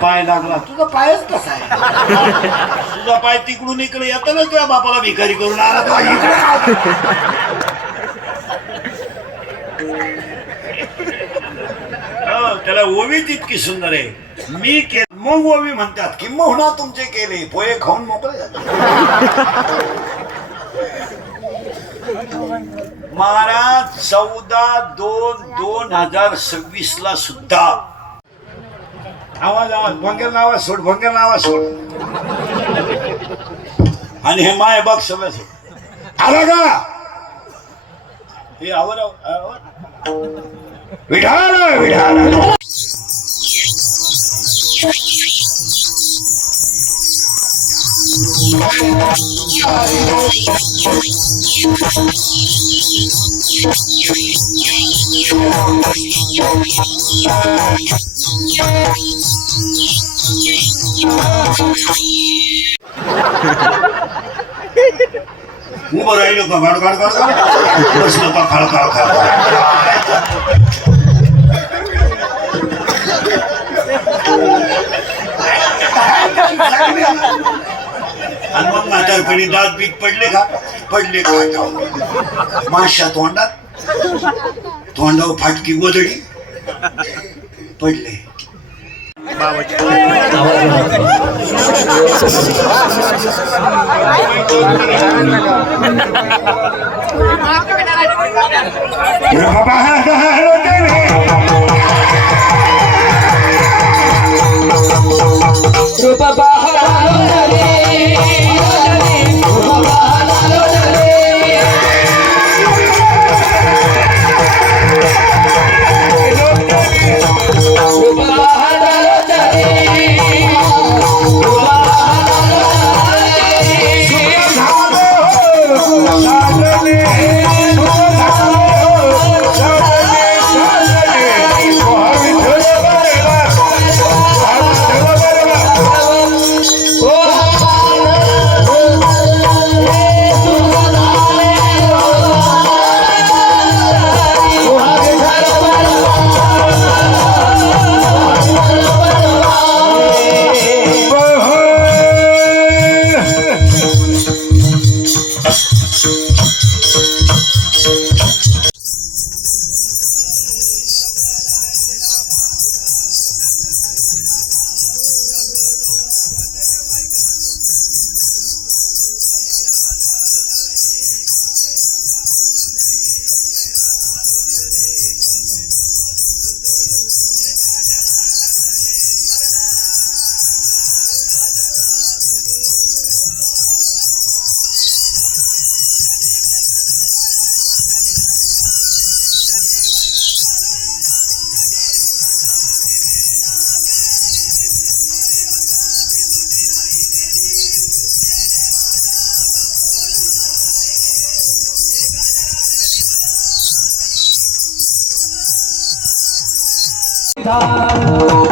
पाय लागला. तुझा पायच कसा आहे? तुझा पाय तिकडून इकडे येतो ना, तुझ्या बापाला भिकारी करून आला तो इकडे. त्याला ओवीच इतकी सुंदर आहे. मी केलं मग ओवी म्हणतात की मोहना तुमचे केले पोहे खाऊन मोकळे झाले. महाराज 14/2/2026 ला सुद्धा आवाज भंगेल नावा सोड, भंगेल नावा सोड. आणि हे माय बघ सगळं सोड आला का हे आवर विढाला विढाला. उभं राहिलो का गाड गाड गाड बसलो का खाळ खाळ खाळ. आणि मग म्हातारपणी दात बीत पडले का पडले का माशा तोंडात तोंडावर फाटकी गोदडी पडले.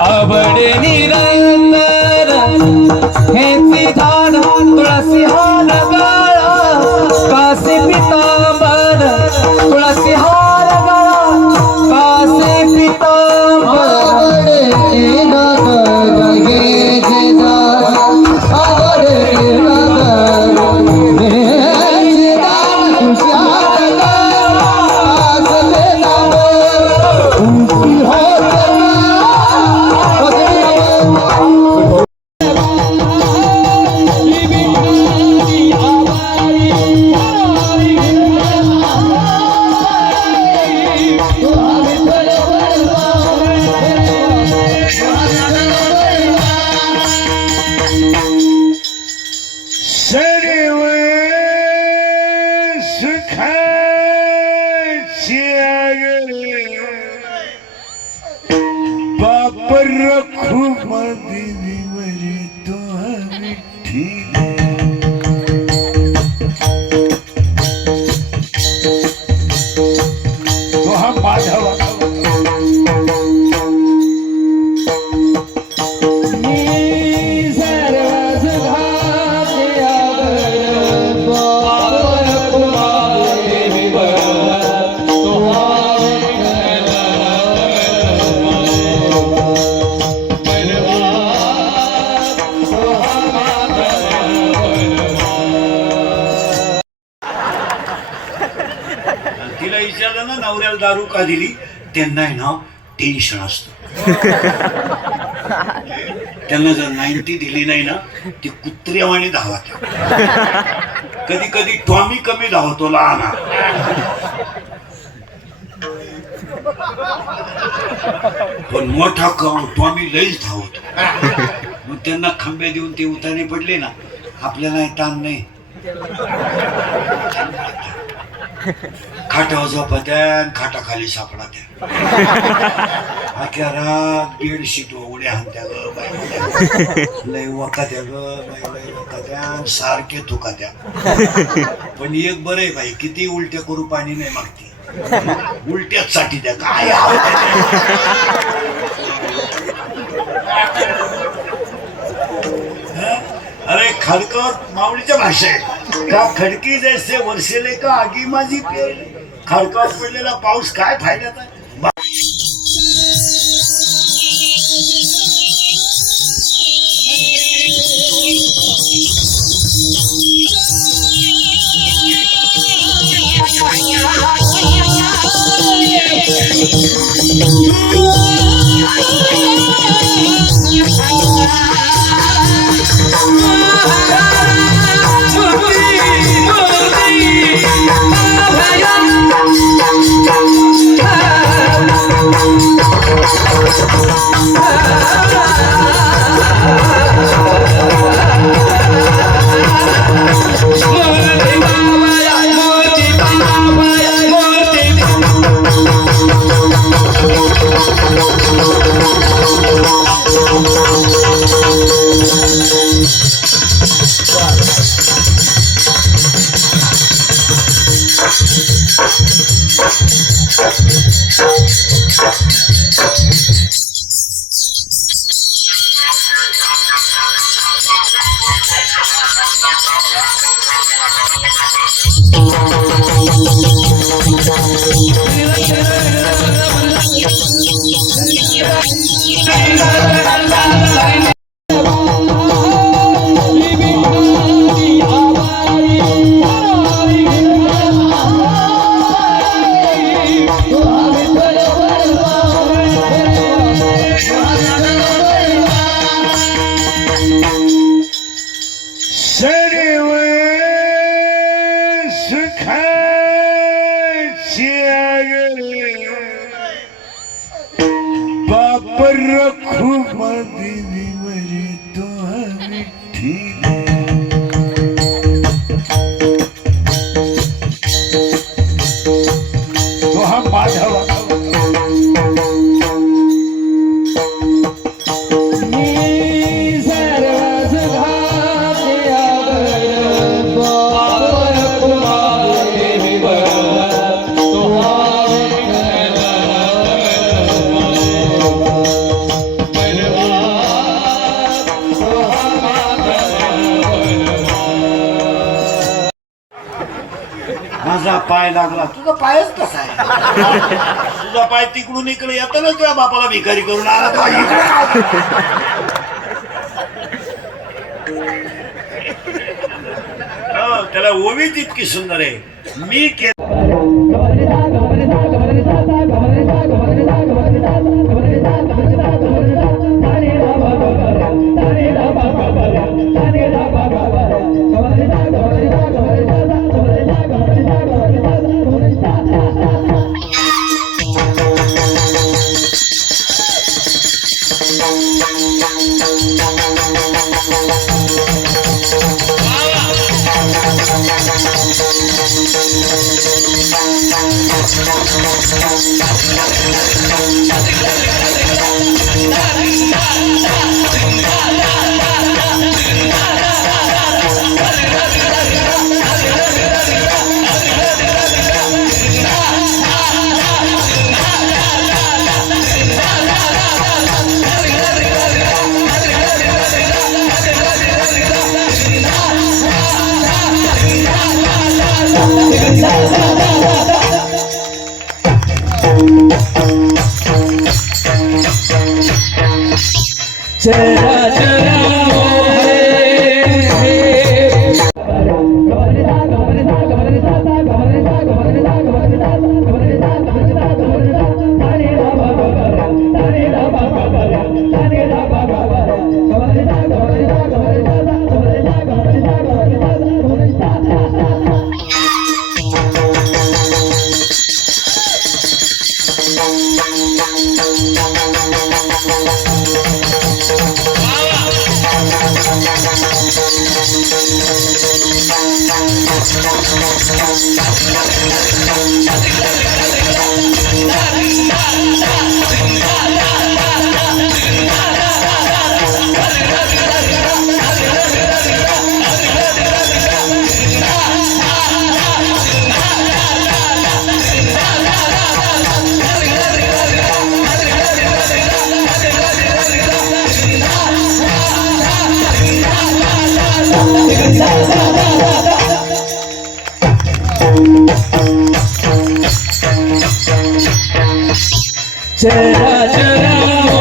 आवड निरंतर हेची धान तुळसी हार गळा कासे पितांबर तुळसी हार गळा कासे पितांबर. Bye. विचारलं ना नवऱ्याला दारू का दिली, त्यांना आहे ना टेन्शन असतं. त्यांना जर 90 दिली नाही ना ती कुत्र्यावाणी धावत. कधी कधी टॉमी कमी धावतो लहान, पण मोठा टॉमी लईच धावतो. मग त्यांना खंबे देऊन ते उतारे पडले ना, आपल्याला ताण नाही. खाटावर झोपत्या, खाटाखाली सापडा त्या, अख्या रात बेडशीट उड्या हाणत्या ग बाई, लय वकात्या ग बाई, लय वकात्या, सारखे थुकात्या. पण एक बरं आहे बाई, किती उलट्या करू पाणी नाही मागते, उलट्याच साठी त्या काय. अरे खडकर माऊलीच्या भाषा आहे का, खडकी जैसे वर्षेले का आगी माझी पेरले. खडकावर पडलेला पाऊस काय फायद्याचा. माझा पाय लागला. तुझा पायच कसा आहे? तुझा पाय तिकडून इकडे येताना तुझ्या बापाला भिकारी करून आला का इकडे. त्याला ओवीच इतकी सुंदर आहे. मी चरा चरा चरा चरा